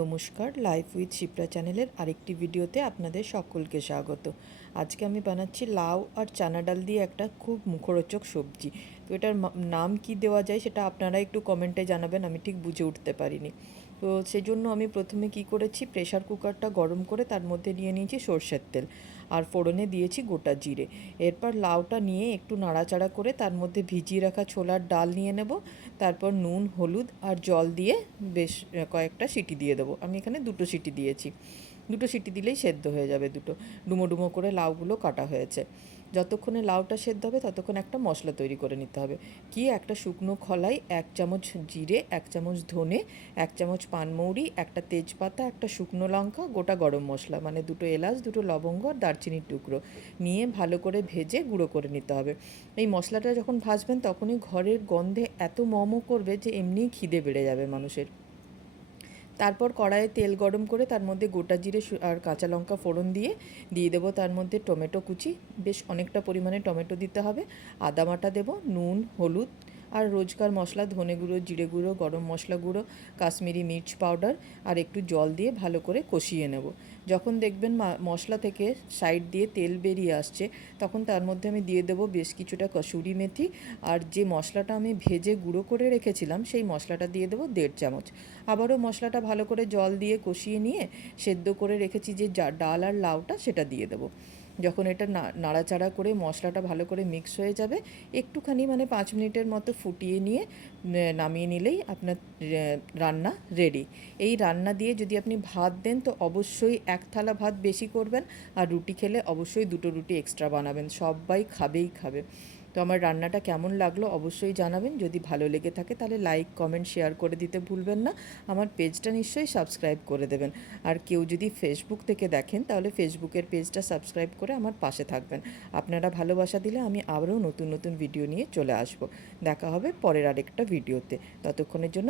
নমস্কার, life with Shipra চ্যানেলের আরেকটি ভিডিওতে আপনাদের সকলকে স্বাগত। আজকে আমি বানাচ্ছি লাউ আর চানা ডাল দিয়ে একটা খুব মুখরোচক সবজি। তো এটার নাম কি দেওয়া যায় সেটা আপনারা একটু কমেন্টে জানাবেন, আমি ঠিক বুঝে উঠতে পারিনি। তো সেজন্য আমি প্রথমে কি করেছি, প্রেশার কুকারটা গরম করে তার মধ্যে নিয়ে নিয়েছি সর্ষের তেল আর ফোড়নে দিয়েছি গোটা জিরে। এরপর লাউটা নিয়ে একটু নাড়াচাড়া করে তার মধ্যে ভিজিয়ে রাখা ছোলার ডাল নিয়ে নেব। তারপর নুন, হলুদ আর জল দিয়ে বেশ কয়েকটা সিটি দিয়ে দেবো। আমি এখানে 2টো সিটি দিয়েছি। 2টো সিটি দিলেই সেদ্ধ হয়ে যাবে। ডুমো ডুমো করে লাউগুলো কাটা হয়েছে। যতক্ষণে লাউটা সেদ্ধ হবে ততক্ষণ একটা মশলা তৈরি করে নিতে হবে। একটা শুকনো খোলায় 1 চামচ জিরে, 1 চামচ ধনে, 1 চামচ পানমৌরি, একটা তেজপাতা, একটা শুকনো লঙ্কা, গোটা গরম মশলা মানে 2টো এলাচ, 2টো লবঙ্গ আর দারচিনির টুকরো নিয়ে ভালো করে ভেজে গুঁড়ো করে নিতে হবে। এই মশলাটা যখন ভাজবেন তখনই ঘরের গন্ধে এত মমো করবে যে এমনিই খিদে বেড়ে যাবে মানুষের। তারপর কড়াইয়ে তেল গরম করে তার মধ্যে গোটা জিরে আর কাঁচা লঙ্কা ফোড়ন দিয়ে দেবো তার মধ্যে টমেটো কুচি, বেশ অনেকটা পরিমাণে টমেটো দিতে হবে। আদা বাটা দেবো, নুন, হলুদ আর রোজকার মশলা ধনে গুঁড়ো, জিরে গুঁড়ো, গরম মশলা গুঁড়ো, কাশ্মীরি মির্চ পাউডার আর একটু জল দিয়ে ভালো করে কষিয়ে নেব। যখন দেখবেন মশলা থেকে সাইড দিয়ে তেল বেরিয়ে আসছে তখন তার মধ্যে আমি দিয়ে দেবো বেশ কিছুটা কসুরি মেথি আর যে মশলাটা আমি ভেজে গুঁড়ো করে রেখেছিলাম সেই মশলাটা দিয়ে দেবো 1.5 চামচ। আবারও মশলাটা ভালো করে জল দিয়ে কষিয়ে নিয়ে সেদ্ধ করে রেখেছি যে ডাল আর লাউটা সেটা দিয়ে দেবো। যখন এটা নাড়াচাড়া করে মশলাটা ভালো করে মিক্স হয়ে যাবে, একটুখানি মানে 5 মিনিটের মতো ফুটিয়ে নিয়ে নামিয়ে নিলেই আপনার রান্না রেডি। এই রান্না দিয়ে যদি আপনি ভাত দেন তো অবশ্যই 1 থালা ভাত বেশি করবেন, আর রুটি খেলে অবশ্যই 2টো রুটি এক্সট্রা বানাবেন, সবাই খাবে। তো আমার রান্নাটা কেমন লাগলো অবশ্যই জানাবেন। যদি ভালো লেগে থাকে তাহলে লাইক, কমেন্ট, শেয়ার করে দিতে ভুলবেন না। আমার পেজটা নিশ্চয়ই সাবস্ক্রাইব করে দেবেন। আর কেউ যদি ফেসবুক থেকে দেখেন তাহলে ফেসবুকের পেজটা সাবস্ক্রাইব করে আমার পাশে থাকবেন। আপনারা ভালোবাসা দিলে আমি আবারও নতুন নতুন ভিডিও নিয়ে চলে আসব। দেখা হবে পরের আরেকটা ভিডিওতে। ততক্ষণের জন্য